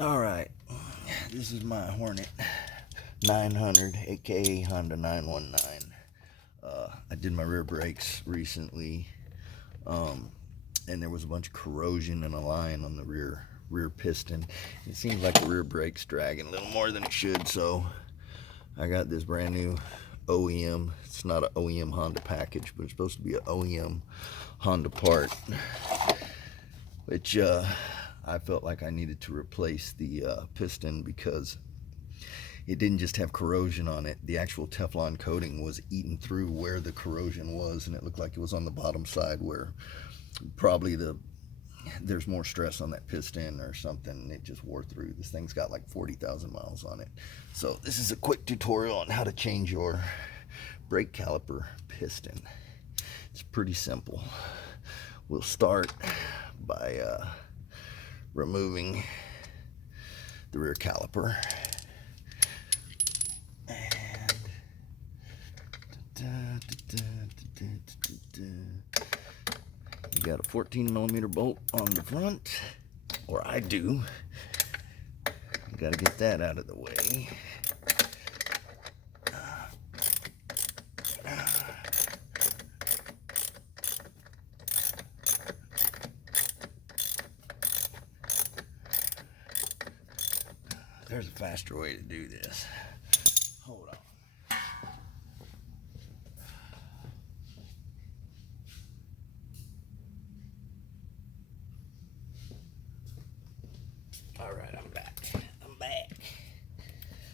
Alright, this is my Hornet 900, aka Honda 919. I did my rear brakes recently, and there was a bunch of corrosion and a line on the rear piston. It seems like the rear brake's dragging a little more than it should, so I got this brand new OEM. It's not an OEM Honda package, but it's supposed to be an OEM Honda part, which I felt like I needed to replace the piston because it didn't just have corrosion on it. The actual Teflon coating was eaten through where the corrosion was, and it looked like it was on the bottom side where probably there's more stress on that piston or something. It just wore through. This thing's got like 40,000 miles on it. So this is a quick tutorial on how to change your brake caliper piston. It's pretty simple. We'll start by removing the rear caliper. You got a 14mm bolt on the front, or I do. You got to get that out of the way. There's a faster way to do this. Hold on. All right, I'm back.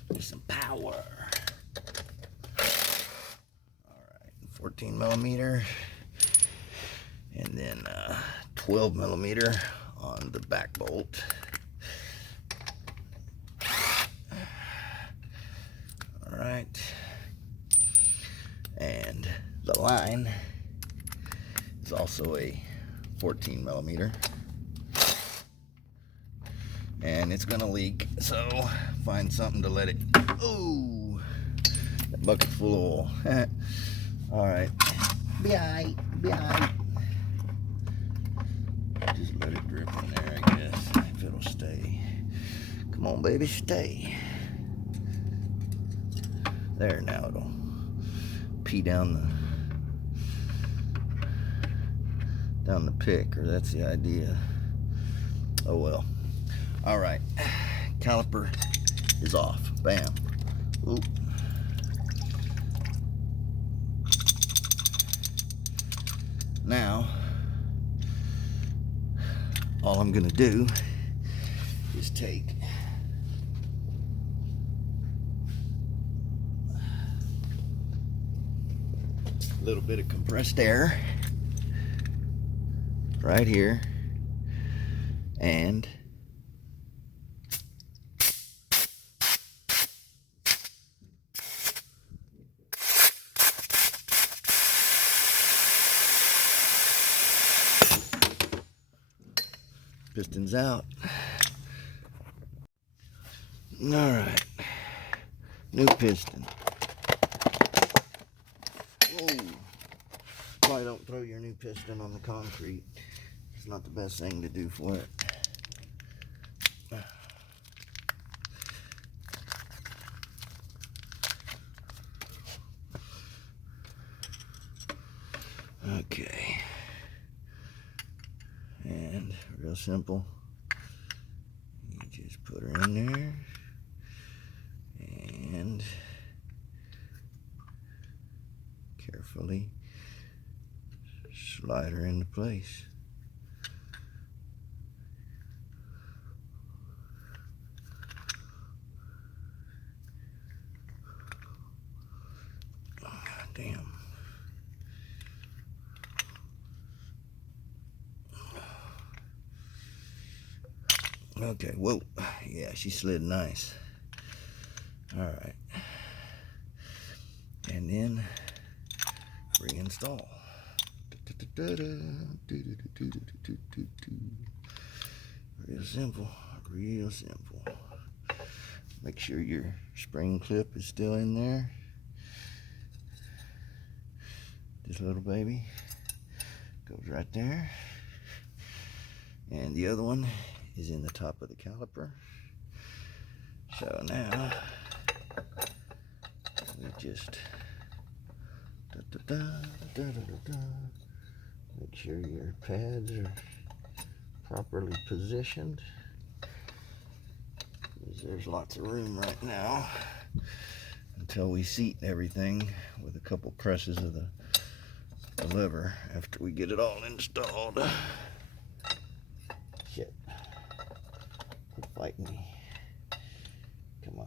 With some power. All right, 14mm, and then 12mm on the back bolt. All right, and the line is also a 14mm. And it's gonna leak, so find something to let it. Oh, that bucket's full of oil. All right, be alright. Just let it drip in there, I guess, if it'll stay. Come on, baby, stay. There, now it'll pee down the pick, or that's the idea. Oh well. All right, caliper is off. Bam. Oop. Now, all I'm gonna do is take a little bit of compressed air right here, and piston's out. All right, new piston. Whoa. Probably don't throw your new piston on the concrete. It's not the best thing to do for it. Okay. And real simple. You just put her in there and carefully slide her into place. Oh, damn. Okay, whoa, yeah, she slid nice. All right, and then reinstall. Real simple, real simple. Make sure your spring clip is still in there. This little baby goes right there. And the other one is in the top of the caliper. So now we just make sure your pads are properly positioned. There's lots of room right now until we seat everything with a couple presses of the lever after we get it all installed. Shit. Quit fighting me. Come on.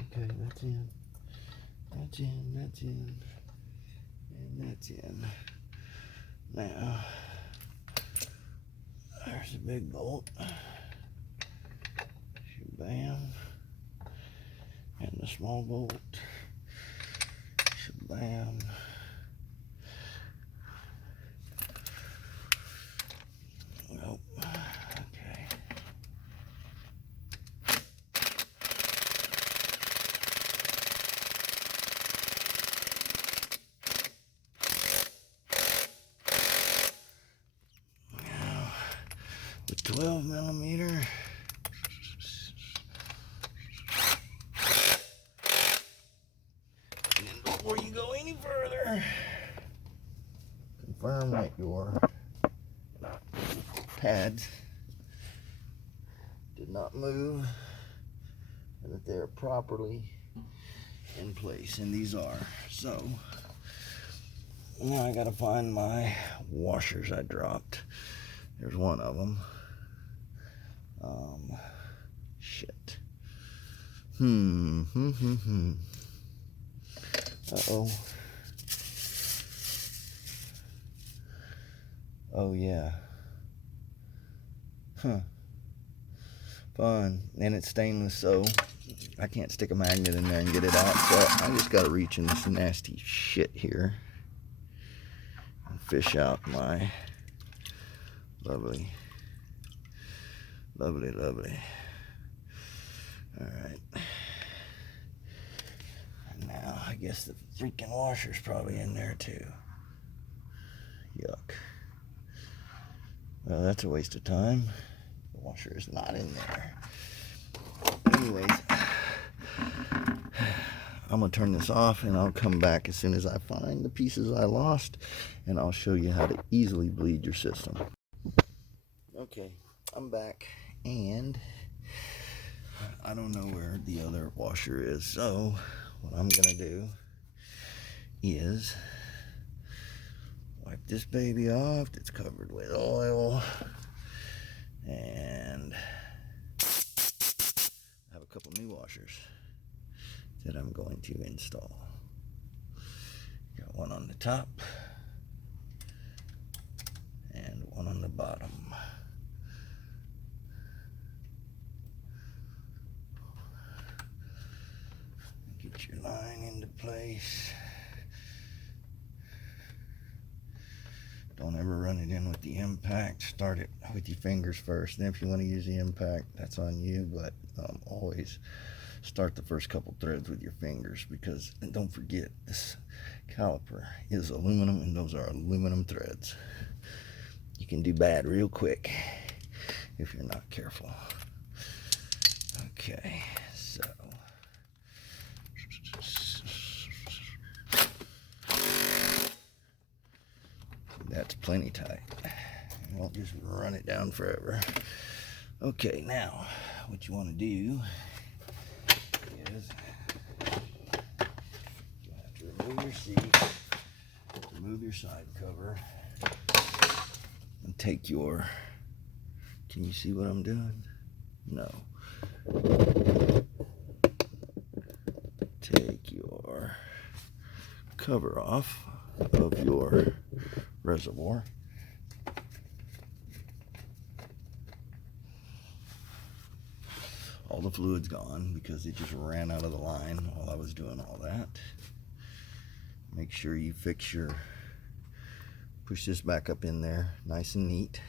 Okay, that's in. That's in, that's in. And that's in. Now, there's a big bolt. Shabam. And the small bolt. Shabam. Nope. Okay. Now, the 12 millimeter. Before you go any further, confirm that your pads did not move and that they are properly in place, and these are. So now I gotta find my washers I dropped. There's one of them. Shit. Uh-oh. Oh, yeah. Huh. Fun. And it's stainless, so I can't stick a magnet in there and get it out. So I just got to reach in this nasty shit here and fish out my lovely. All right. Now, I guess the freaking washer's probably in there too. Yuck. Well, that's a waste of time. The washer is not in there. Anyways, I'm going to turn this off and I'll come back as soon as I find the pieces I lost, and I'll show you how to easily bleed your system. Okay, I'm back, and I don't know where the other washer is, so what I'm going to do is wipe this baby off. It's covered with oil, and I have a couple new washers that I'm going to install. Got one on the top and one on the bottom. Get your line into place. Don't ever run it in with the impact. Start it with your fingers first. Then if you want to use the impact, that's on you, but always start the first couple threads with your fingers, because, and don't forget, this caliper is aluminum and those are aluminum threads. You can do bad real quick if you're not careful. Okay, so that's plenty tight. You won't just run it down forever. Okay, now what you want to do is you have to remove your seat, remove your side cover, and take your, can you see what I'm doing? No. Take your cover off of your reservoir. All the fluid's gone because it just ran out of the line while I was doing all that. Make sure you fix your, push this back up in there nice and neat.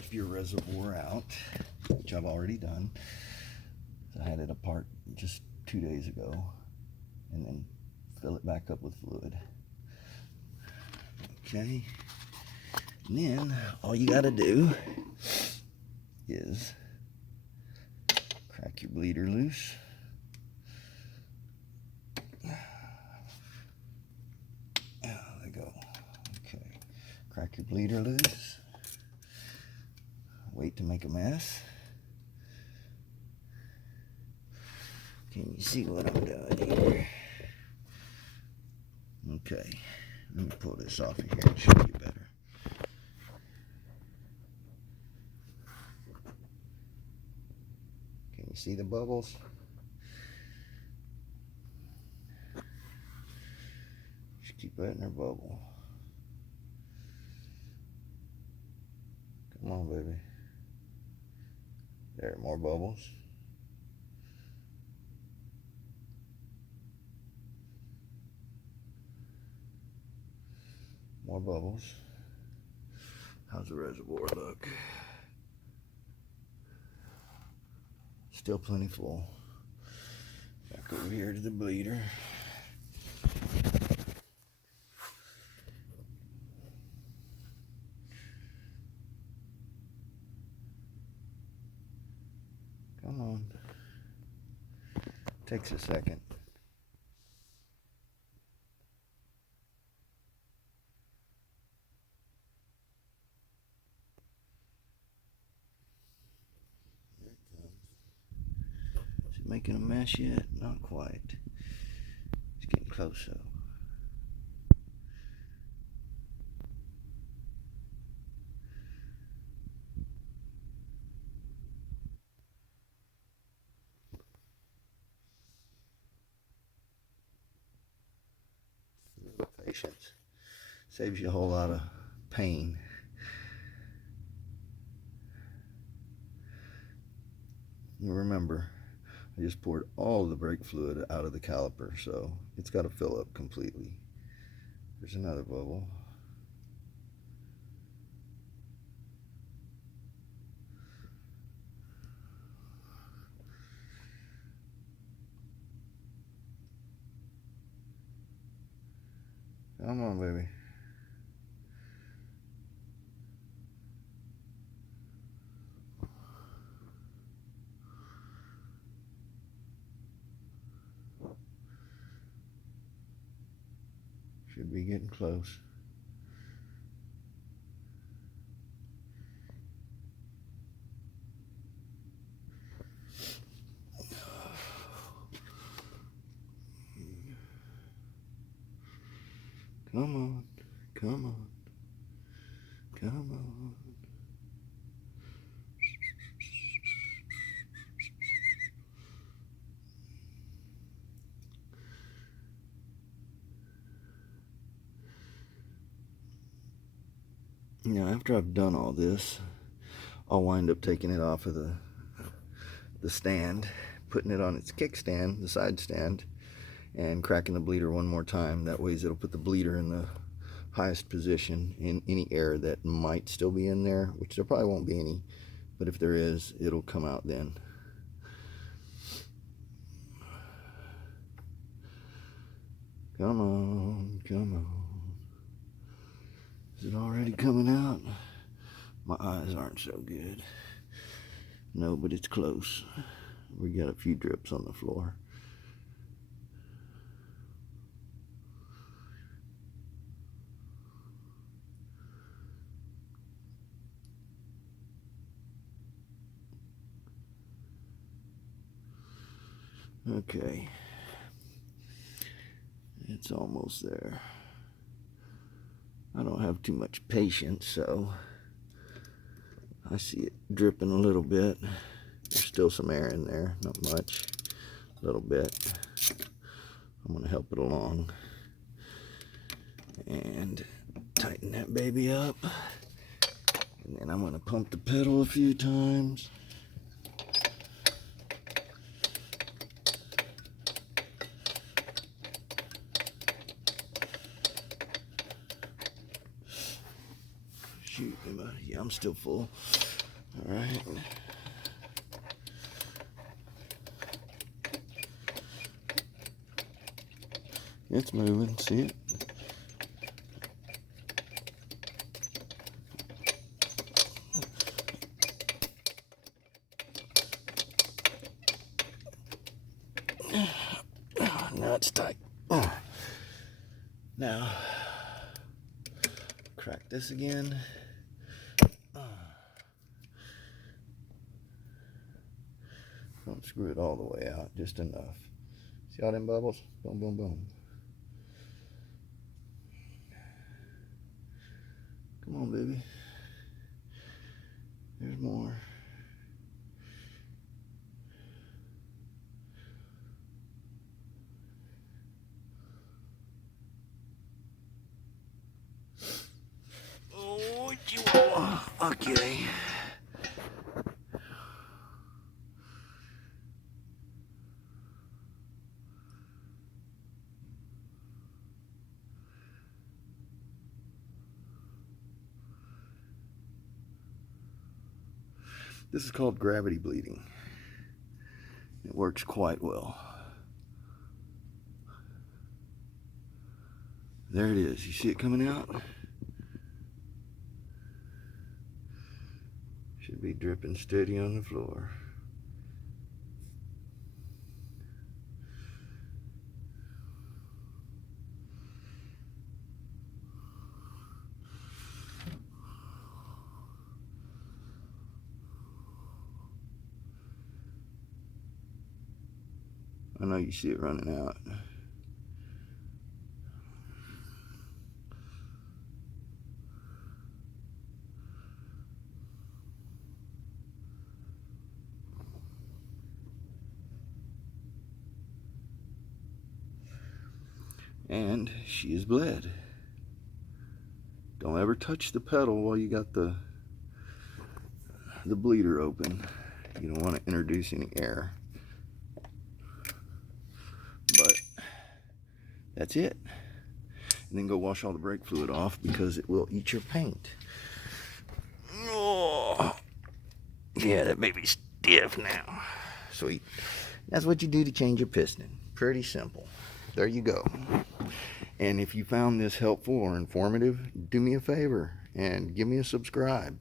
wipe your reservoir out, which I've already done. I had it apart just 2 days ago, and then fill it back up with fluid. Okay, and then all you got to do is crack your bleeder loose. There we go. Okay, crack your bleeder loose. Wait to make a mess. Can you see what I'm doing here? Okay, let me pull this off of here and show you better. Can you see the bubbles? Just keep letting her bubble. Come on, baby. There, more bubbles. More bubbles. How's the reservoir look? Still plenty full. Back over here to the bleeder. Come on. Takes a second. Making a mess yet? Not quite. It's getting close though. Patience saves you a whole lot of pain. You remember, I just poured all the brake fluid out of the caliper, so it's got to fill up completely. There's another bubble. Come on, baby. Should be getting close. Come on, come on, come on. Now, after I've done all this, I'll wind up taking it off of the stand, putting it on its kickstand, the side stand, and cracking the bleeder one more time. That way it'll put the bleeder in the highest position in any air that might still be in there, which there probably won't be any, but if there is, it'll come out then. Come on, come on. Is it already coming out? My eyes aren't so good. No, but it's close. We got a few drips on the floor. Okay. It's almost there. I don't have too much patience, so I see it dripping a little bit. There's still some air in there, not much, a little bit. I'm gonna help it along and tighten that baby up. And then I'm gonna pump the pedal a few times. Shoot, yeah, I'm still full. All right. It's moving, see it? Now it's tight. Now, crack this again. Don't screw it all the way out, just enough. See all them bubbles? Boom, boom, boom. Come on, baby. There's more. Oh, Chihuahua. Okay. This is called gravity bleeding. It works quite well. There it is. You see it coming out? Should be dripping steady on the floor. I know you see it running out. And she is bled. Don't ever touch the pedal while you got the bleeder open. You don't want to introduce any air. But that's it. And then go wash all the brake fluid off because it will eat your paint. Oh, yeah, that baby's stiff now. Sweet. That's what you do to change your piston. Pretty simple. There you go. And if you found this helpful or informative, do me a favor and give me a subscribe.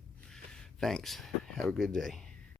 Thanks. Have a good day.